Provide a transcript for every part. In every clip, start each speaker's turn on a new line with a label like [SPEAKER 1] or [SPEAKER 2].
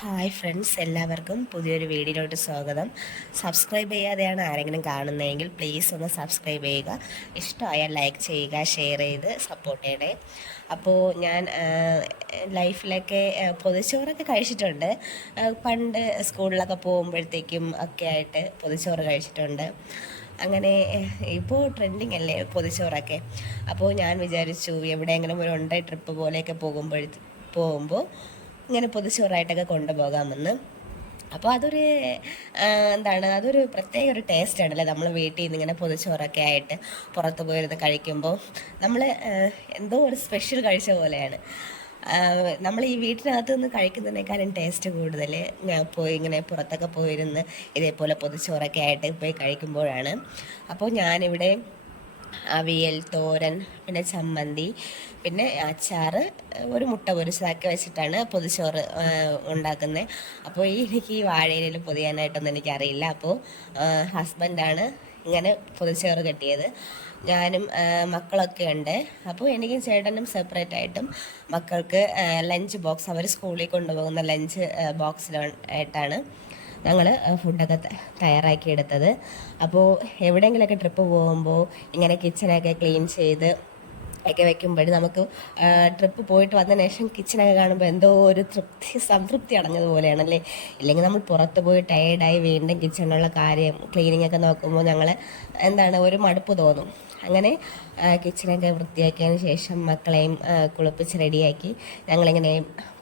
[SPEAKER 1] Hi friends എല്ലാവർക്കും പുതിയൊരു വീഡിയോയിലോട്ട് സ്വാഗതം. സബ്സ്ക്രൈബ് ചെയ്യാതെയാണ് ആരെങ്കിലും കാണുന്നതെങ്കിൽ പ്ലീസ് ഒന്ന് സബ്സ്ക്രൈബ് ചെയ്യുക. ഇഷ്ടമായാൽ ലൈക്ക് ചെയ്യുക ഷെയർ ചെയ്ത് സപ്പോർട്ട് ചെയ്യണേ. അപ്പോൾ ഞാൻ ലൈഫിലൊക്കെ പൊതിച്ചോറൊക്കെ കഴിച്ചിട്ടുണ്ട്. പണ്ട് സ്കൂളിലൊക്കെ പോകുമ്പോഴത്തേക്കും ഒക്കെ ആയിട്ട് പൊതിച്ചോറ് കഴിച്ചിട്ടുണ്ട്. അങ്ങനെ ഇപ്പോൾ ട്രെൻഡിങ് അല്ലേ പൊതിച്ചോറൊക്കെ അപ്പോൾ ഞാൻ വിചാരിച്ചു എവിടെയെങ്കിലും ഒരു ഒണ്ടേ ട്രിപ്പ് പോലെയൊക്കെ പോകുമ്പോഴ പോകുമ്പോൾ ഇങ്ങനെ പൊതിച്ചോറായിട്ടൊക്കെ കൊണ്ടുപോകാമെന്ന്. അപ്പോൾ അതൊരു എന്താണ് അതൊരു പ്രത്യേക ഒരു ടേസ്റ്റ് ആണല്ലേ നമ്മൾ വീട്ടിൽ നിന്ന് ഇങ്ങനെ പൊതിച്ചോറൊക്കെ ആയിട്ട് പുറത്ത് പോയിരുന്ന് കഴിക്കുമ്പോൾ. നമ്മൾ എന്തോ ഒരു സ്പെഷ്യൽ കഴിച്ച പോലെയാണ്. നമ്മൾ ഈ വീട്ടിനകത്ത് നിന്ന് കഴിക്കുന്നതിനേക്കാളും ടേസ്റ്റ് കൂടുതൽ ഞാൻ പോയി ഇങ്ങനെ പുറത്തൊക്കെ പോയിരുന്ന് ഇതേപോലെ പൊതിച്ചോറൊക്കെ ആയിട്ട് പോയി കഴിക്കുമ്പോഴാണ്. അപ്പോൾ ഞാനിവിടെ അവിയൽ തോരൻ പിന്നെ ചമ്മന്തി പിന്നെ അച്ചാറ് ഒരു മുട്ട പൊരിച്ചതാക്കി വെച്ചിട്ടാണ് പൊതിച്ചോറ് ഉണ്ടാക്കുന്നത് അപ്പോൾ ഈ എനിക്ക് ഈ വാഴയിലയിൽ പൊതിയാനായിട്ടൊന്നും എനിക്കറിയില്ല. അപ്പോൾ ഹസ്ബൻഡാണ് ഇങ്ങനെ പൊതിച്ചോറ് കെട്ടിയത്. ഞാനും മക്കളൊക്കെ ഉണ്ട്. അപ്പോൾ എനിക്കും ചേട്ടനും സെപ്പറേറ്റ് ആയിട്ടും മക്കൾക്ക് ലഞ്ച് ബോക്സ് അവർ സ്കൂളിൽ കൊണ്ടുപോകുന്ന ലഞ്ച് ബോക്സിലായിട്ടാണ് ഞങ്ങൾ ഫുഡൊക്കെ തയ്യാറാക്കി എടുത്തത് അപ്പോൾ എവിടെയെങ്കിലുമൊക്കെ ട്രിപ്പ് പോകുമ്പോൾ ഇങ്ങനെ കിച്ചണൊക്കെ ക്ലീൻ ചെയ്ത് ഒക്കെ വെക്കുമ്പോൾ നമുക്ക് ട്രിപ്പ് പോയിട്ട് വന്ന ശേഷം കിച്ചണൊക്കെ കാണുമ്പോൾ എന്തോ ഒരു തൃപ്തി സംതൃപ്തി അടഞ്ഞതുപോലെയാണല്ലേ ഇല്ലെങ്കിൽ നമ്മൾ പുറത്ത് പോയി ടയേർഡായി വീണ്ടും കിച്ചണിലുള്ള കാര്യം ക്ലീനിങ് ഒക്കെ നോക്കുമ്പോൾ ഞങ്ങൾ എന്താണ് ഒരു മടുപ്പ് തോന്നും. അങ്ങനെ കിച്ചനൊക്കെ വൃത്തിയാക്കിയതിന് ശേഷം മക്കളെയും കുളിപ്പിച്ച് റെഡിയാക്കി ഞങ്ങളിങ്ങനെ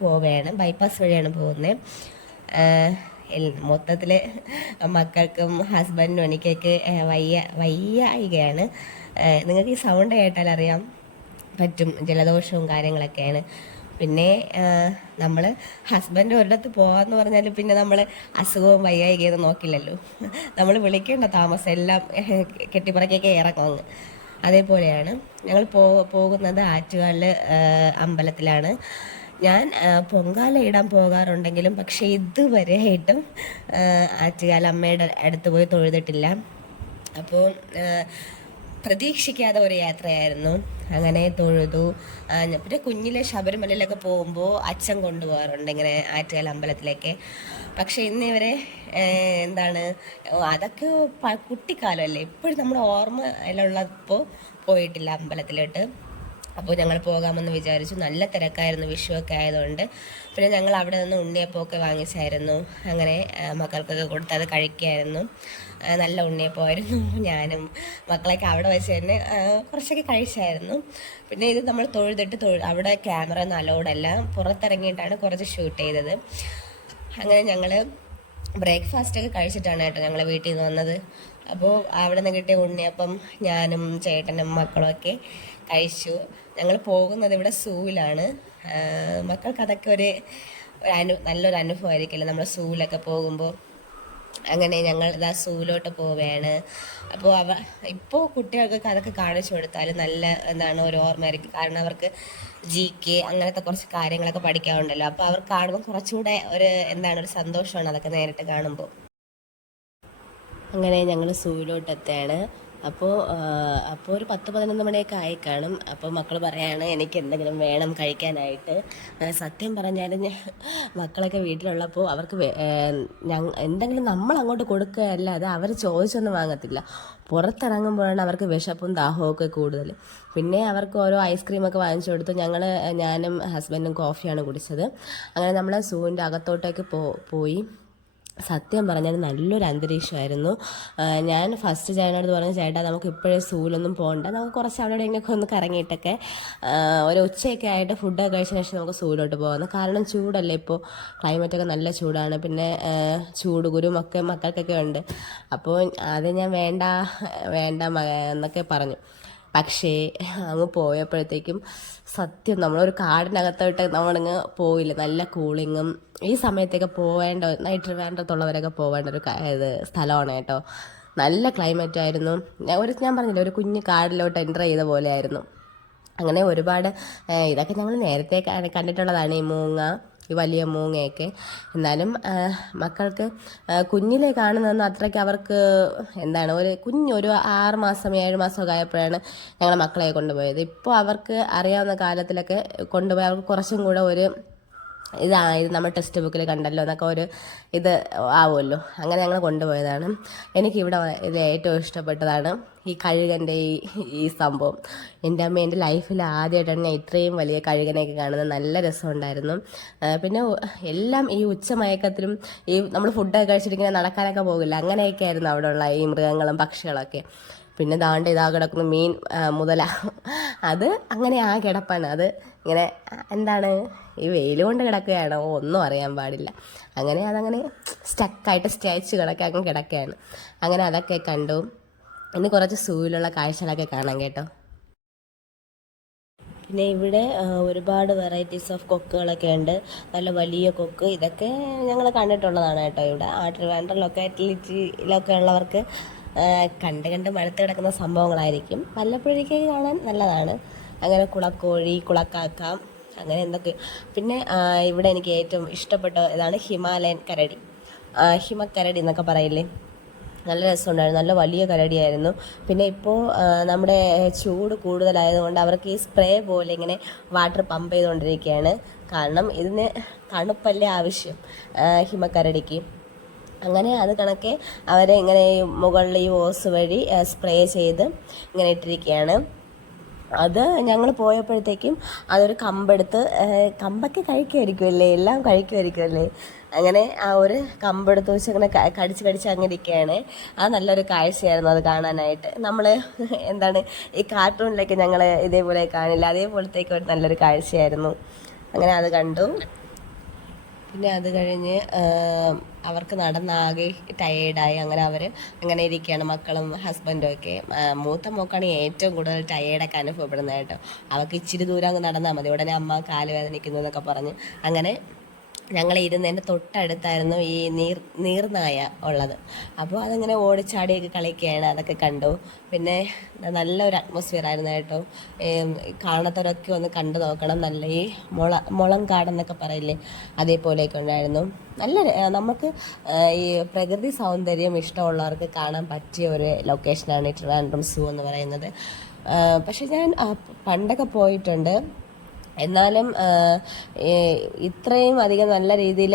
[SPEAKER 1] പോവുകയാണ് ബൈപ്പാസ് വഴിയാണ് പോകുന്നത് മൊത്തത്തിൽ മക്കൾക്കും ഹസ്ബൻഡിനും എനിക്കൊക്കെ വയ്യ വയ്യായികയാണ്. നിങ്ങൾക്ക് ഈ സൗണ്ട് കേട്ടാൽ അറിയാം പറ്റും ജലദോഷവും കാര്യങ്ങളൊക്കെയാണ്. പിന്നെ നമ്മൾ ഹസ്ബൻഡ് ഒരിടത്ത് പോകാമെന്ന് പറഞ്ഞാൽ പിന്നെ നമ്മൾ അസുഖവും വയ്യായികയൊന്നും നോക്കില്ലല്ലോ. നമ്മൾ വിളിക്കേണ്ട താമസം എല്ലാം കെട്ടിപ്പറക്കൊക്കെ ഇറങ്ങും. അതേപോലെയാണ് ഞങ്ങൾ പോ പോകുന്നത് ആറ്റുകാലിൽ അമ്പലത്തിലാണ്. ഞാൻ പൊങ്കാല ഇടാൻ പോകാറുണ്ടെങ്കിലും പക്ഷേ ഇതുവരെയായിട്ടും ആ, ആറ്റുകാല അമ്മയുടെ അടുത്ത് പോയി തൊഴുതിട്ടില്ല. അപ്പോൾ പ്രതീക്ഷിക്കാതെ ഒരു യാത്രയായിരുന്നു. അങ്ങനെ തൊഴുതു. പിന്നെ കുഞ്ഞിലെ ശബരിമലയിലൊക്കെ പോകുമ്പോൾ അച്ഛൻ കൊണ്ടുപോകാറുണ്ട് ഇങ്ങനെ ആറ്റുകാല അമ്പലത്തിലേക്ക്. പക്ഷേ ഇന്ന് ഇവരെ എന്താണ് അതൊക്കെ കുട്ടിക്കാലമല്ലേ? ഇപ്പോഴും നമ്മുടെ ഓർമ്മയിലുള്ളപ്പോൾ പോയിട്ടില്ല അമ്പലത്തിലോട്ട്. അപ്പോൾ ഞങ്ങൾ പോകാമെന്ന് വിചാരിച്ചു. നല്ല തിരക്കായിരുന്നു വിഷുവൊക്കെ ആയതുകൊണ്ട്. പിന്നെ ഞങ്ങൾ അവിടെ നിന്ന് ഉണ്ണിയപ്പമൊക്കെ വാങ്ങിച്ചായിരുന്നു. അങ്ങനെ മക്കൾക്കൊക്കെ കൊടുത്ത് അത് കഴിക്കുമായിരുന്നു ആ, നല്ല ഉണ്ണിയപ്പമായിരുന്നു. ഞാനും മക്കളൊക്കെ അവിടെ വെച്ച് തന്നെ കുറച്ചൊക്കെ കഴിച്ചായിരുന്നു. പിന്നെ ഇത് നമ്മൾ തൊഴുതിട്ട് തൊഴു അവിടെ ക്യാമറ ഒന്നും അലോഡല്ല പുറത്തിറങ്ങിയിട്ടാണ് കുറച്ച് ഷൂട്ട് ചെയ്തത്. അങ്ങനെ ഞങ്ങൾ ബ്രേക്ക്ഫാസ്റ്റ് ഒക്കെ കഴിച്ചിട്ടാണ് കേട്ടോ ഞങ്ങൾ വീട്ടിൽ നിന്ന് വന്നത്. അപ്പോൾ അവിടെ നിന്ന് കിട്ടിയ ഉണ്ണിയപ്പം ഞാനും ചേട്ടനും മക്കളും ഒക്കെ കഴിച്ചു ഞങ്ങൾ പോകുന്നത് ഇവിടെ സൂവിലാണ്. മക്കൾക്ക് അതൊക്കെ ഒരു ഒരു അനു നല്ലൊരു അനുഭവമായിരിക്കില്ല നമ്മൾ സൂവിലൊക്കെ പോകുമ്പോൾ അങ്ങനെ ഞങ്ങൾ ഇതാ സൂവിലോട്ട് പോവുകയാണ്. അപ്പോൾ അവ ഇപ്പോൾ കുട്ടികൾക്ക് അതൊക്കെ കാണിച്ചു കൊടുത്താൽ നല്ല എന്താണ് ഒരു ഓർമ്മയായിരിക്കും. കാരണം അവർക്ക് ജി കെ അങ്ങനത്തെ കുറച്ച് കാര്യങ്ങളൊക്കെ പഠിക്കാറുണ്ടല്ലോ. അപ്പോൾ അവർ കാണുമ്പോൾ കുറച്ചുകൂടെ ഒരു എന്താണ് ഒരു സന്തോഷമാണ് അതൊക്കെ നേരിട്ട് കാണുമ്പോൾ അങ്ങനെ ഞങ്ങൾ സൂവിലോട്ട് എത്തുകയാണ് അപ്പോൾ അപ്പോൾ ഒരു പത്ത് പതിനൊന്ന് മണിയൊക്കെ ആയി കാണും. അപ്പോൾ മക്കൾ പറയാണ് എനിക്ക് എന്തെങ്കിലും വേണം കഴിക്കാനായിട്ട്. സത്യം പറഞ്ഞാൽ മക്കളൊക്കെ വീട്ടിലുള്ളപ്പോൾ അവർക്ക് എന്തെങ്കിലും നമ്മൾ അങ്ങോട്ട് കൊടുക്കുകയല്ലാതെ അവർ ചോദിച്ചൊന്നും വാങ്ങത്തില്ല. പുറത്തിറങ്ങുമ്പോഴാണ് അവർക്ക് വിശപ്പും ദാഹവും ഒക്കെ കൂടുതൽ പിന്നെ അവർക്ക് ഓരോ ഐസ്ക്രീമൊക്കെ വാങ്ങിച്ചു കൊടുത്തു ഞങ്ങൾ ഞാനും ഹസ്ബൻഡും കോഫിയാണ് കുടിച്ചത്. അങ്ങനെ നമ്മൾ സൂവിന്റെ അകത്തോട്ടേക്ക് പോയി. സത്യം പറഞ്ഞാൽ നല്ലൊരു അന്തരീക്ഷമായിരുന്നു. ഞാൻ ഫസ്റ്റ് ചേട്ടനോട് പറഞ്ഞു ചേട്ടാ നമുക്ക് ഇപ്പോഴേ സൂലൊന്നും പോകണ്ട നമുക്ക് കുറച്ച് അവിടെ ഇങ്ങനെയൊക്കെ ഒന്ന് കറങ്ങിയിട്ടൊക്കെ ഒരു ഉച്ചയൊക്കെ ആയിട്ട് ഫുഡൊക്കെ കഴിച്ചതിന് ശേഷം നമുക്ക് സൂലോട്ട് പോകാം. കാരണം ചൂടല്ലേ ഇപ്പോൾ ക്ലൈമറ്റൊക്കെ നല്ല ചൂടാണ്. പിന്നെ ചൂട് ഗുരുമൊക്കെ മക്കൾക്കൊക്കെ ഉണ്ട്. അപ്പോൾ അത് ഞാൻ വേണ്ട വേണ്ട എന്നൊക്കെ പറഞ്ഞു. പക്ഷേ അങ്ങ് പോയപ്പോഴത്തേക്കും സത്യം നമ്മളൊരു കാടിനകത്തോട്ട് നമ്മളങ്ങ് പോയില്ല. നല്ല കൂളിങ്ങും. ഈ സമയത്തൊക്കെ പോവേണ്ട നൈറ്റ് ട്രിവാൻഡ്രത്തുള്ളവരൊക്കെ പോവേണ്ട ഒരു ഇത് സ്ഥലമാണ് കേട്ടോ. നല്ല ക്ലൈമറ്റ് ആയിരുന്നു. ഒരു ഞാൻ പറഞ്ഞില്ല ഒരു കുഞ്ഞ് കാടിലോട്ട് എന്റർ ചെയ്ത പോലെ ആയിരുന്നു അങ്ങനെ ഒരുപാട് ഇതൊക്കെ ഞങ്ങൾ നേരത്തെ കണ്ടിട്ടുള്ളതാണ് ഈ മൂങ്ങ. ഈ വലിയ മൂങ്ങയൊക്കെ. എന്നാലും മക്കൾക്ക് കുഞ്ഞിലെ കാണുന്നതെന്ന് അത്രയ്ക്ക് അവർക്ക് എന്താണ് ഒരു കുഞ്ഞൊരു ആറ് മാസം ഏഴ് മാസമൊക്കെ ആയപ്പോഴാണ് ഞങ്ങളെ മക്കളെ കൊണ്ടുപോയത്. ഇപ്പോൾ അവർക്ക് അറിയാവുന്ന കാലത്തിലൊക്കെ കൊണ്ടുപോയി അവർക്ക് കുറച്ചും കൂടെ ഒരു ഇതാ നമ്മൾ ടെക്സ്റ്റ് ബുക്കിൽ കണ്ടല്ലോ എന്നൊക്കെ ഒരു ഇത് ആവുമല്ലോ. അങ്ങനെ ഞങ്ങൾ കൊണ്ടുപോയതാണ്. എനിക്കിവിടെ ഇത് ഏറ്റവും ഇഷ്ടപ്പെട്ടതാണ് ഈ കഴുകന്റെ ഈ ഈ സംഭവം. എന്റെ അമ്മ എന്റെ ലൈഫിൽ ആദ്യമായിട്ടാണ് ഞാൻ ഇത്രയും വലിയ കഴുകനെയൊക്കെ കാണുന്നത്. നല്ല രസമുണ്ടായിരുന്നു. പിന്നെ എല്ലാം ഈ ഉച്ചമയക്കത്തിലും ഈ നമ്മൾ ഫുഡൊക്കെ കഴിച്ചിട്ട് ഇങ്ങനെ നടക്കാനൊക്കെ പോകില്ല. അങ്ങനെയൊക്കെ ആയിരുന്നു അവിടെയുള്ള ഈ മൃഗങ്ങളും പക്ഷികളൊക്കെ. പിന്നെ ദാണ്ട് ഇതാ കിടക്കുന്നു മീൻ മുതല. അത് അങ്ങനെ ആ കിടപ്പാണ്. അത് ഇങ്ങനെ എന്താണ് ഈ വെയിൽ കൊണ്ട് കിടക്കുകയാണ്. ഒന്നും അറിയാൻ പാടില്ല. അങ്ങനെ അതങ്ങനെ സ്റ്റക്കായിട്ട് സ്റ്റേച്ച് കിടക്കുക അങ്ങ് കിടക്കുകയാണ്. അങ്ങനെ അതൊക്കെ കണ്ടു. ഇനി കുറച്ച് സൂയിലുള്ള കാഴ്ചകളൊക്കെ കാണാം കേട്ടോ. പിന്നെ ഇവിടെ ഒരുപാട് വെറൈറ്റീസ് ഓഫ് കൊക്കുകളൊക്കെ ഉണ്ട്. നല്ല വലിയ കൊക്ക്. ഇതൊക്കെ ഞങ്ങൾ കണ്ടിട്ടുള്ളതാണ് കേട്ടോ ഇവിടെ. ആ ട്രിവാൻഡ്രം ലൊക്കാലിറ്റിയിലൊക്കെ ഉള്ളവർക്ക് കണ്ട് കണ്ട് മടുത്ത് കിടക്കുന്ന സംഭവങ്ങളായിരിക്കും. വല്ലപ്പോഴേക്ക് കാണാൻ നല്ലതാണ്. അങ്ങനെ കുളക്കോഴി കുളക്കാക്ക അങ്ങനെ എന്തൊക്കെ. പിന്നെ ഇവിടെ എനിക്ക് ഏറ്റവും ഇഷ്ടപ്പെട്ട ഇതാണ് ഹിമാലയൻ കരടി. ഹിമക്കരടി എന്നൊക്കെ പറയില്ലേ? നല്ല രസമുണ്ടായിരുന്നു. നല്ല വലിയ കരടിയായിരുന്നു. പിന്നെ ഇപ്പോൾ നമ്മുടെ ചൂട് കൂടുതലായതുകൊണ്ട് അവർക്ക് ഈ സ്പ്രേ പോലെ ഇങ്ങനെ വാട്ടർ പമ്പ് ചെയ്തുകൊണ്ടിരിക്കുകയാണ്. കാരണം ഇതിന് തണുപ്പല്ലേ ആവശ്യം ഹിമക്കരടിക്ക്. അങ്ങനെ അത് കണക്കെ അവരെ ഇങ്ങനെ മുകളിൽ ഈ ഓസ് വഴി സ്പ്രേ ചെയ്ത് ഇങ്ങനെ ഇട്ടിരിക്കുകയാണ് അത് ഞങ്ങൾ പോയപ്പോഴത്തേക്കും അതൊരു കമ്പെടുത്ത് കമ്പൊക്കെ കഴിക്കുമായിരിക്കുമല്ലേ? എല്ലാം കഴിക്കുമായിരിക്കുമല്ലേ? അങ്ങനെ ആ ഒരു കമ്പെടുത്ത് വെച്ച് അങ്ങനെ കടിച്ച് കടിച്ച് അങ്ങനെ ഇരിക്കുകയാണ്. ആ നല്ലൊരു കാഴ്ചയായിരുന്നു അത് കാണാനായിട്ട്. നമ്മൾ എന്താണ് ഈ കാർട്ടൂണിലൊക്കെ ഞങ്ങൾ ഇതേപോലെ കാണില്ല. അതേപോലത്തേക്ക് ഒരു നല്ലൊരു കാഴ്ചയായിരുന്നു. അങ്ങനെ അത് കണ്ടു. പിന്നെ അത് കഴിഞ്ഞ് അവർക്ക് നടന്നാകെ ടയേർഡായി അങ്ങനെ അവർ അങ്ങനെ ഇരിക്കുകയാണ് മക്കളും ഹസ്ബൻഡും ഒക്കെ. മൂത്ത മോക്കാണ് ഏറ്റവും കൂടുതൽ ടയേർഡൊക്കെ അനുഭവപ്പെടുന്നത് കേട്ടോ. അവൾക്ക് ഇച്ചിരി ദൂരം അങ്ങ് നടന്നാൽ മതി. ഉടനെ അമ്മ കാൽ വേദനിക്കുന്നു എന്നൊക്കെ പറഞ്ഞ്. അങ്ങനെ ഞങ്ങൾ ഇരുന്നതിന്റെ തൊട്ടടുത്തായിരുന്നു ഈ നീർ നീർനായ ഉള്ളത്. അപ്പോൾ അതങ്ങനെ ഓടിച്ചാടിയൊക്കെ കളിക്കുകയാണ് അതൊക്കെ കണ്ടു. പിന്നെ നല്ലൊരു അറ്റ്മോസ്ഫിയർ ആയിരുന്നു കേട്ടോ. കാണാത്തവരൊക്കെ ഒന്ന് കണ്ടു നോക്കണം. നല്ല ഈ മുള മുളം കാടെന്നൊക്കെ പറയില്ലേ അതേപോലെയൊക്കെ ഉണ്ടായിരുന്നു. നല്ല നമുക്ക് ഈ പ്രകൃതി സൗന്ദര്യം ഇഷ്ടമുള്ളവർക്ക് കാണാൻ പറ്റിയ ഒരു ലൊക്കേഷനാണ് ഈ ട്രിവാൻഡ്രം സൂ എന്ന് പറയുന്നത്. പക്ഷേ ഞാൻ പണ്ടൊക്കെ പോയിട്ടുണ്ട്. എന്നാലും ഇത്രയും അധികം നല്ല രീതിയിൽ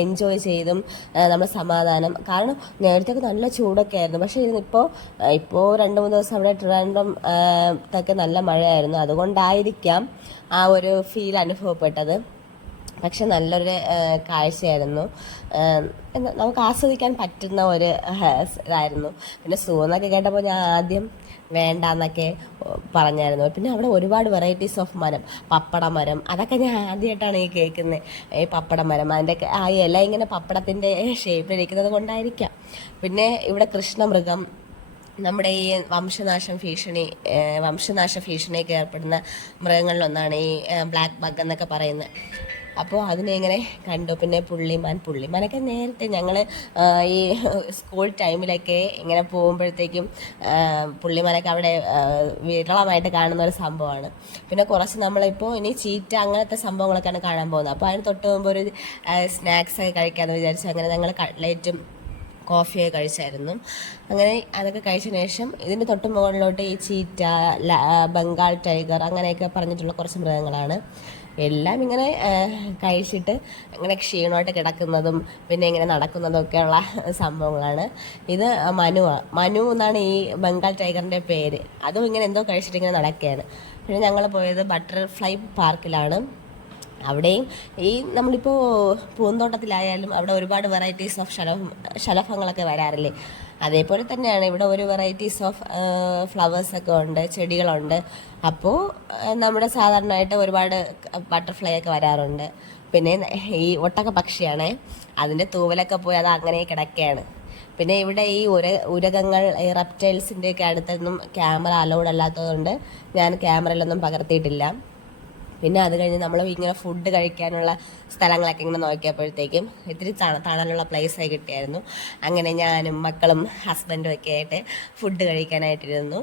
[SPEAKER 1] എൻജോയ് ചെയ്തും നമ്മൾ സമാധാനം. കാരണം നേരത്തെ നല്ല ചൂടൊക്കെ ആയിരുന്നു. പക്ഷേ ഇതിപ്പോൾ ഇപ്പോൾ രണ്ട് മൂന്ന് ദിവസം അവിടെ ട്രിവാൻഡ്രം തൊക്കെ നല്ല മഴയായിരുന്നു. അതുകൊണ്ടായിരിക്കാം ആ ഒരു ഫീൽ അനുഭവപ്പെട്ടത്. പക്ഷെ നല്ലൊരു കാഴ്ചയായിരുന്നു. നമുക്ക് ആസ്വദിക്കാൻ പറ്റുന്ന ഒരു ഇതായിരുന്നു. പിന്നെ സൂ എന്നൊക്കെ കേട്ടപ്പോൾ ഞാൻ ആദ്യം വേണ്ട എന്നൊക്കെ പറഞ്ഞായിരുന്നു. പിന്നെ അവിടെ ഒരുപാട് വെറൈറ്റീസ് ഓഫ് മരം. പപ്പട മരം അതൊക്കെ ഞാൻ ആദ്യമായിട്ടാണ് ഈ കേൾക്കുന്നത് ഈ പപ്പട മരം അതിന്റെ ആ ഇല ഇങ്ങനെ പപ്പടത്തിന്റെ ഷേപ്പിലിരിക്കുന്നത് കൊണ്ടായിരിക്കാം. പിന്നെ ഇവിടെ കൃഷ്ണമൃഗം. നമ്മുടെ ഈ വംശനാശം ഭീഷണി വംശനാശ ഭീഷണിയൊക്കെ ഏർപ്പെടുന്ന മൃഗങ്ങളിലൊന്നാണ് ഈ ബ്ലാക്ക് ബഗ് എന്നൊക്കെ പറയുന്നത് അപ്പോൾ അതിനെ ഇങ്ങനെ കണ്ടു. പിന്നെ പുള്ളിമാൻ പുള്ളിമാനൊക്കെ നേരത്തെ ഞങ്ങൾ ഈ സ്കൂൾ ടൈമിലൊക്കെ ഇങ്ങനെ പോകുമ്പോഴത്തേക്കും പുള്ളിമാനൊക്കെ അവിടെ വിരളമായിട്ട് കാണുന്ന ഒരു സംഭവമാണ്. പിന്നെ കുറച്ച് നമ്മളിപ്പോൾ ഇനി ചീറ്റ അങ്ങനത്തെ സംഭവങ്ങളൊക്കെയാണ് കാണാൻ പോകുന്നത്. അപ്പോൾ അതിന് തൊട്ട് മുമ്പ് ഒരു സ്നാക്സ് ഒക്കെ കഴിക്കാമെന്ന് വിചാരിച്ചു അങ്ങനെ ഞങ്ങൾ കട്ട്ലേറ്റും കോഫിയൊക്കെ കഴിച്ചായിരുന്നു. അങ്ങനെ അതൊക്കെ കഴിച്ചതിന് ശേഷം ഇതിന്റെ തൊട്ട് മുകളിലോട്ട് ഈ ചീറ്റ ബംഗാൾ ടൈഗർ അങ്ങനെയൊക്കെ പറഞ്ഞിട്ടുള്ള കുറച്ച് മൃഗങ്ങളാണ്. എല്ലാം ഇങ്ങനെ കഴിച്ചിട്ട് ഇങ്ങനെ ക്ഷീണമായിട്ട് കിടക്കുന്നതും പിന്നെ ഇങ്ങനെ നടക്കുന്നതും ഒക്കെയുള്ള സംഭവങ്ങളാണ്. ഇത് മനുവാ. മനു എന്നാണ് ഈ ബംഗാൾ ടൈഗറിന്റെ പേര്. അതും ഇങ്ങനെ എന്തോ കഴിച്ചിട്ട് ഇങ്ങനെ നടക്കുകയാണ്. പിന്നെ ഞങ്ങൾ പോയത് ബട്ടർഫ്ലൈ പാർക്കിലാണ്. അവിടെയും ഈ നമ്മളിപ്പോൾ പൂന്തോട്ടത്തിലായാലും അവിടെ ഒരുപാട് വെറൈറ്റീസ് ഓഫ് ശലഭ ശലഭങ്ങളൊക്കെ വരാറില്ലേ? അതേപോലെ തന്നെയാണ് ഇവിടെ ഒരു വെറൈറ്റീസ് ഓഫ് ഫ്ലവേഴ്സൊക്കെ ഉണ്ട് ചെടികളുണ്ട്. അപ്പോൾ നമ്മുടെ സാധാരണയായിട്ട് ഒരുപാട് ബട്ടർഫ്ലൈ ഒക്കെ വരാറുണ്ട്. പിന്നെ ഈ ഒട്ടക പക്ഷിയാണേ അതിന്റെ തൂവലൊക്കെ പോയി അത് അങ്ങനെ കിടക്കുകയാണ് പിന്നെ ഇവിടെ ഈ ഉര ഉരകങ്ങൾ ഈ റെപ്റ്റൈൽസിന്റെ ഒക്കെ അടുത്തൊന്നും ക്യാമറ അലൗഡ് അല്ലാത്തതുകൊണ്ട് ഞാൻ ക്യാമറയിലൊന്നും പകർത്തിയിട്ടില്ല. പിന്നെ അത് കഴിഞ്ഞ് നമ്മൾ ഇങ്ങനെ ഫുഡ് കഴിക്കാനുള്ള സ്ഥലങ്ങളൊക്കെ ഇങ്ങനെ നോക്കിയപ്പോഴത്തേക്കും ഇത്തിരി തണ തണലുള്ള പ്ലേസായി കിട്ടിയായിരുന്നു. അങ്ങനെ ഞാനും മക്കളും ഹസ്ബൻഡും ഒക്കെ ആയിട്ട് ഫുഡ് കഴിക്കാനായിട്ടിരുന്നു.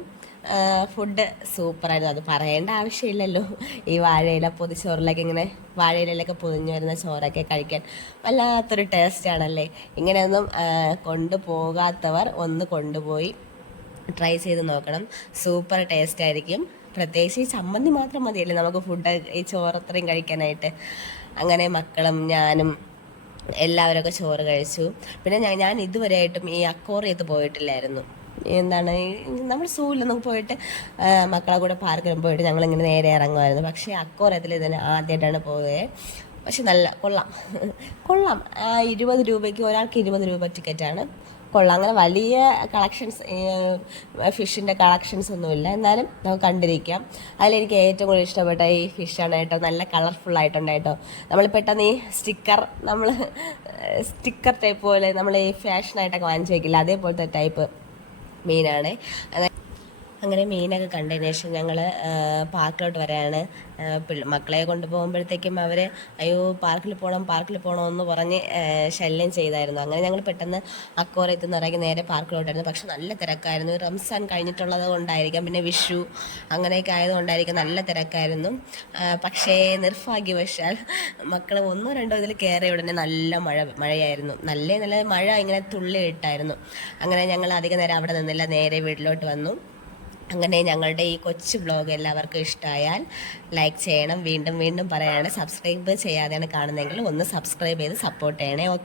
[SPEAKER 1] ഫുഡ് സൂപ്പറായിരുന്നു അത് പറയേണ്ട ആവശ്യമില്ലല്ലോ. ഈ വാഴയില പൊതിച്ചോറിലൊക്കെ ഇങ്ങനെ വാഴയിലൊക്കെ പൊതിഞ്ഞു വരുന്ന ചോറൊക്കെ കഴിക്കാൻ വല്ലാത്തൊരു ടേസ്റ്റാണല്ലേ ഇങ്ങനെയൊന്നും കൊണ്ടുപോകാത്തവർ ഒന്ന് കൊണ്ടുപോയി ട്രൈ ചെയ്ത് നോക്കണം. സൂപ്പർ ടേസ്റ്റ് ആയിരിക്കും. പ്രത്യേകിച്ച് ഈ ചമ്മന്തി മാത്രം മതിയല്ലേ നമുക്ക് ഫുഡ് ഈ ചോറ് അത്രയും കഴിക്കാനായിട്ട്. അങ്ങനെ മക്കളും ഞാനും എല്ലാവരൊക്കെ ചോറ് കഴിച്ചു. പിന്നെ ഞാൻ ഞാൻ ഇതുവരെയായിട്ടും ഈ അക്കോറിയത്ത് പോയിട്ടില്ലായിരുന്നു. എന്താണ് നമ്മൾ സൂവിലൊന്നും പോയിട്ട് മക്കളെ കൂടെ പാർക്കിലും പോയിട്ട് ഞങ്ങൾ ഇങ്ങനെ നേരെ ഇറങ്ങുമായിരുന്നു. പക്ഷേ അക്കോറിയത്തിൽ ഇതിന് ആദ്യമായിട്ടാണ് പോയത് പക്ഷെ നല്ല കൊള്ളാം. കൊള്ളാം. ഇരുപത് രൂപയ്ക്ക് ഒരാൾക്ക് ഇരുപത് രൂപ ടിക്കറ്റാണ് കൊള്ളാം. അങ്ങനെ വലിയ കളക്ഷൻസ് ഫിഷിന്റെ കളക്ഷൻസ് ഒന്നുമില്ല. എന്നാലും നമുക്ക് കണ്ടിരിക്കാം. അതിലെനിക്ക് ഏറ്റവും കൂടുതൽ ഇഷ്ടപ്പെട്ട ഈ ഫിഷാണ് കേട്ടോ. നല്ല കളർഫുൾ ആയിട്ടുണ്ട് കേട്ടോ. നമ്മൾ പെട്ടെന്ന് ഈ സ്റ്റിക്കർ നമ്മൾ സ്റ്റിക്കർ ടൈപ്പ് പോലെ നമ്മൾ ഈ ഫാഷനായിട്ടൊക്കെ വാങ്ങിച്ചു വയ്ക്കില്ല അതേപോലത്തെ ടൈപ്പ് മീനാണ്. അങ്ങനെ മീനൊക്കെ കണ്ടതിന് ശേഷം ഞങ്ങൾ പാർക്കിലോട്ട് വരാണ് മക്കളെ കൊണ്ടുപോകുമ്പോഴത്തേക്കും അവർ അയ്യോ പാർക്കിൽ പോകണം പാർക്കിൽ പോകണം എന്ന് പറഞ്ഞ് ശല്യം ചെയ്തായിരുന്നു. അങ്ങനെ ഞങ്ങൾ പെട്ടെന്ന് അക്കോറയത്ത് നിന്ന് ഇറങ്ങി നേരെ പാർക്കിലോട്ടായിരുന്നു. പക്ഷെ നല്ല തിരക്കായിരുന്നു. റംസാൻ കഴിഞ്ഞിട്ടുള്ളത് കൊണ്ടായിരിക്കാം. പിന്നെ വിഷു അങ്ങനെയൊക്കെ ആയതുകൊണ്ടായിരിക്കും നല്ല തിരക്കായിരുന്നു. പക്ഷേ നിർഭാഗ്യവശാൽ മക്കൾ ഒന്നോ രണ്ടോ ഇതിൽ കയറിയ ഉടനെ നല്ല മഴ മഴയായിരുന്നു. നല്ല നല്ല മഴ ഇങ്ങനെ തുള്ളി ഇട്ടായിരുന്നു അങ്ങനെ ഞങ്ങൾ അധികം നേരം അവിടെ നിന്നില്ല. നേരെ വീട്ടിലോട്ട് വന്നു. അങ്ങനെ ഞങ്ങളുടെ ഈ കൊച്ചു ബ്ലോഗ് എല്ലാവർക്കും ഇഷ്ടമായാൽ ലൈക്ക് ചെയ്യണം. വീണ്ടും വീണ്ടും പറയാണ് സബ്സ്ക്രൈബ് ചെയ്യാതെയാണ് കാണുന്നതെങ്കിൽ ഒന്ന് സബ്സ്ക്രൈബ് ചെയ്ത് സപ്പോർട്ട് ചെയ്യണേ. ഓക്കെ